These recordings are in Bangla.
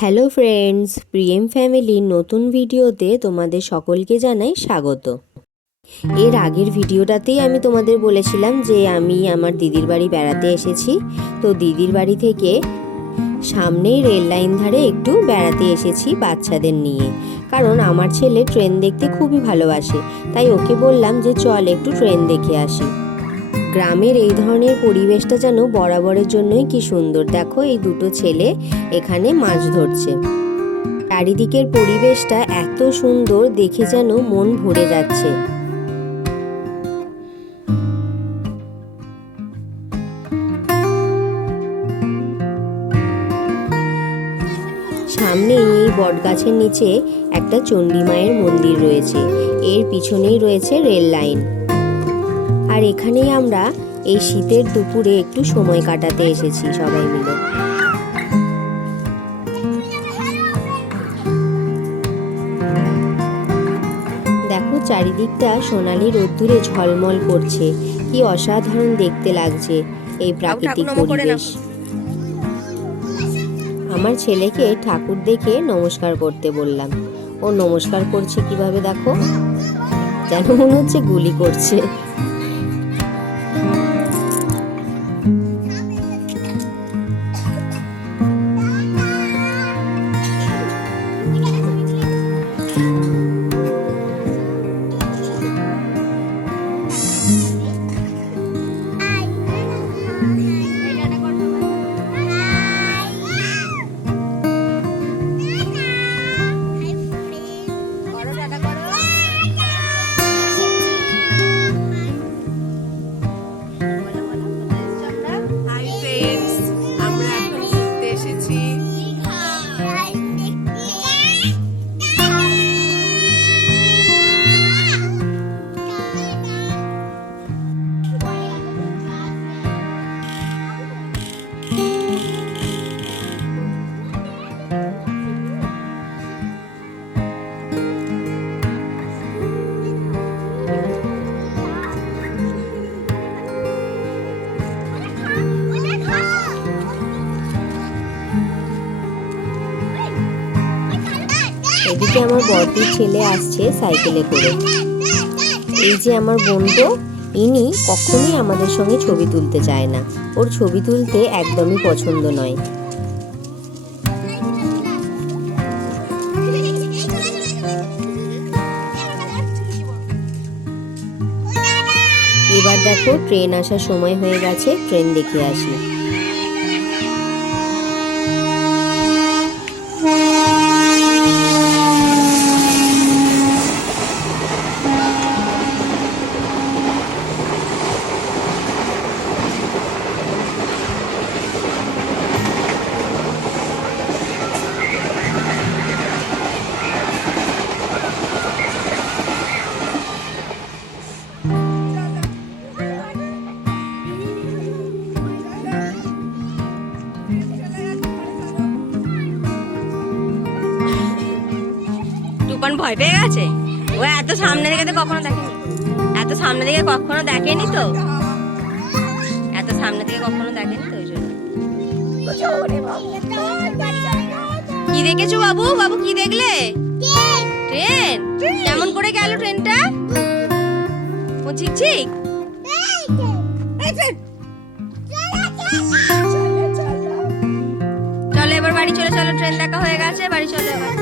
হ্যালো ফ্রেন্ডস, প্রিয়েম ফ্যামিলির নতুন ভিডিওতে তোমাদের সকলকে জানাই স্বাগত। এর আগের ভিডিওটাতেই আমি তোমাদের বলেছিলাম যে আমি আমার দিদির বাড়ি বেড়াতে এসেছি। তো দিদির বাড়ি থেকে সামনেই রেল লাইন ধারে একটু বেড়াতে এসেছি বাচ্চাদের নিয়ে, কারণ আমার ছেলে ট্রেন দেখতে খুবই ভালোবাসে। তাই ওকে বললাম যে চল একটু ট্রেন দেখে আসি। গ্রামের এই ধরনের পরিবেশটা যেন বরাবরের জন্যই কি সুন্দর। দেখো, এই দুটো ছেলে এখানে মাছ ধরছে। চারিদিকের পরিবেশটা এত সুন্দর, দেখে যেন মন ভরে যাচ্ছে। সামনে এই বটগাছের নিচে একটা চণ্ডী মায়ের মন্দির রয়েছে, এর পিছনেই রয়েছে রেল লাইন। আর এখানেই আমরা এই শীতের দুপুরে একটু সময় কাটাতে এসেছি সবাই মিলে। দেখো, চারিদিকটা সোনালি রোদ্দুরে ঝলমল করছে, কি অসাধারণ দেখতে লাগছে এই প্রাকৃতিক পরিবেশ। আমার ছেলেকে ঠাকুর দেখে নমস্কার করতে বললাম। ও নমস্কার করছে কিভাবে দেখো, যেন মনে হচ্ছে গুলি করছে। এদিকে আমার বড়দির ছেলে আসছে সাইকেলে করে। এই যে আমার বোনটো, ইনি কখনোই আমাদের সঙ্গে ছবি তুলতে চায় না, ওর ছবি তুলতে একদমই পছন্দ নয়। এবার দেখো, ট্রেন আসার সময় হয়ে গেছে, ট্রেন দেখে আসি। ভয় পেয়ে গেছে, ও এত সামনে দিকে তো কখনো দেখেনি, এত সামনে দিকে কখনো দেখেনি তো, এত সামনে দিকে কখনো দেখেনি তো, ওই জন্য। কি দেখেছো বাবু? বাবু কি দেখলে? ট্রেন। কেমন করে গেল ট্রেনটা? ও ঝিকঝিক। চলো এবার বাড়ি চলে চলো, ট্রেন দেখা হয়ে গেছে, বাড়ি চলে এবার।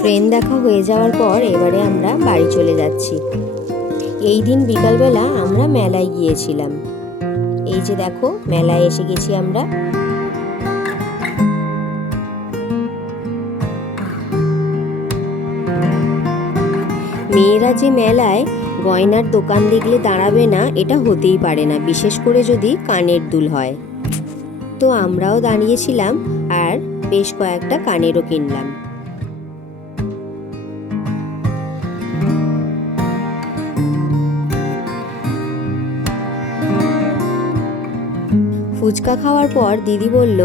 ট্রেন দেখা হয়ে যাওয়ার পর এবারে আমরা বাড়ি চলে যাচ্ছি। এই দিন বিকালবেলা আমরা মেলায় গিয়েছিলাম। এই যে দেখো, মেলায় এসে গেছি আমরা। মেয়েরা যে মেলায় গয়নার দোকান দেখলে দাঁড়াবে না, এটা হতেই পারে না, বিশেষ করে যদি কানের দুল হয়। তো আমরাও দাঁড়িয়েছিলাম আর বেশ কয়েকটা কানেরও কিনলাম। ফুচকা খাওয়ার পর দিদি বলল,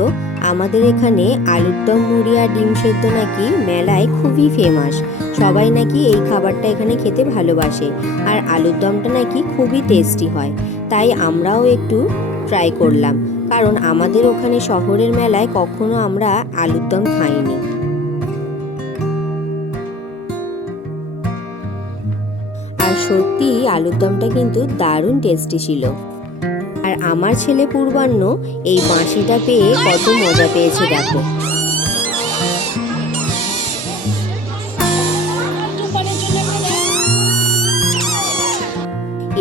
আমাদের এখানে আলুর দম, মুড়ি আর ডিম সেদ্ধ নাকি মেলায় খুবই ফেমাস। সবাই নাকি এই খাবারটা এখানে খেতে ভালোবাসে, আর আলুর দমটা নাকি খুবই টেস্টি হয়। তাই আমরাও একটু ট্রাই করলাম। কারণ আমাদের ওখানে শহরের মেলায় কখনো আমরা আলুর দম খাইনি। আর সত্যি আলুর দমটা কিন্তু দারুণ টেস্টি ছিল। আর আমার ছেলে পূর্বাহ্ন এই বাঁশিটা পেয়ে কত মজা পেয়েছে দেখো।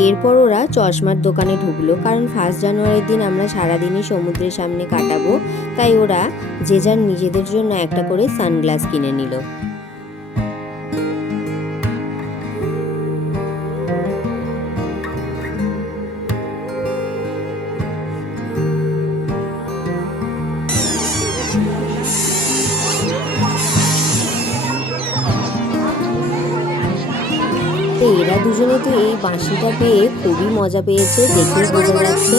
এরপর ওরা চশমার দোকানে ঢুকলো, কারণ 1 জানুয়ারির দিন আমরা সারাদিনই সমুদ্রের সামনে কাটাবো, তাই ওরা যে যার নিজেদের জন্য একটা করে সানগ্লাস কিনে নিল। এরা দুজনে তো এই বাঁশিটা পেয়ে খুবই মজা পেয়েছে, দেখেই বোঝা যাচ্ছে।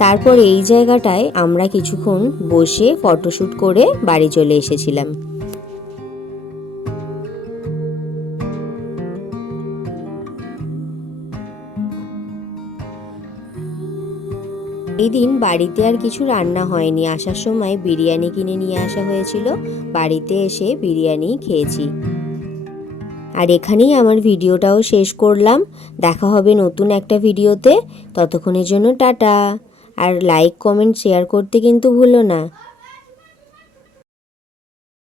তারপর এই জায়গাটায় আমরা কিছুক্ষণ বসে ফটোশুট করে বাড়ি চলে এসেছিলাম। এই দিন বাড়িতে আর কিছু রান্না হয়নি, আসার সময় বিরিয়ানি কিনে নিয়ে আসা হয়েছিল, বাড়িতে এসে বিরিয়ানি খেয়েছি। আর এখানেই আমার ভিডিওটাও শেষ করলাম। দেখা হবে নতুন একটা ভিডিওতে, ততক্ষণের জন্য টাটা। আর লাইক কমেন্ট শেয়ার করতে কিন্তু ভুলো না।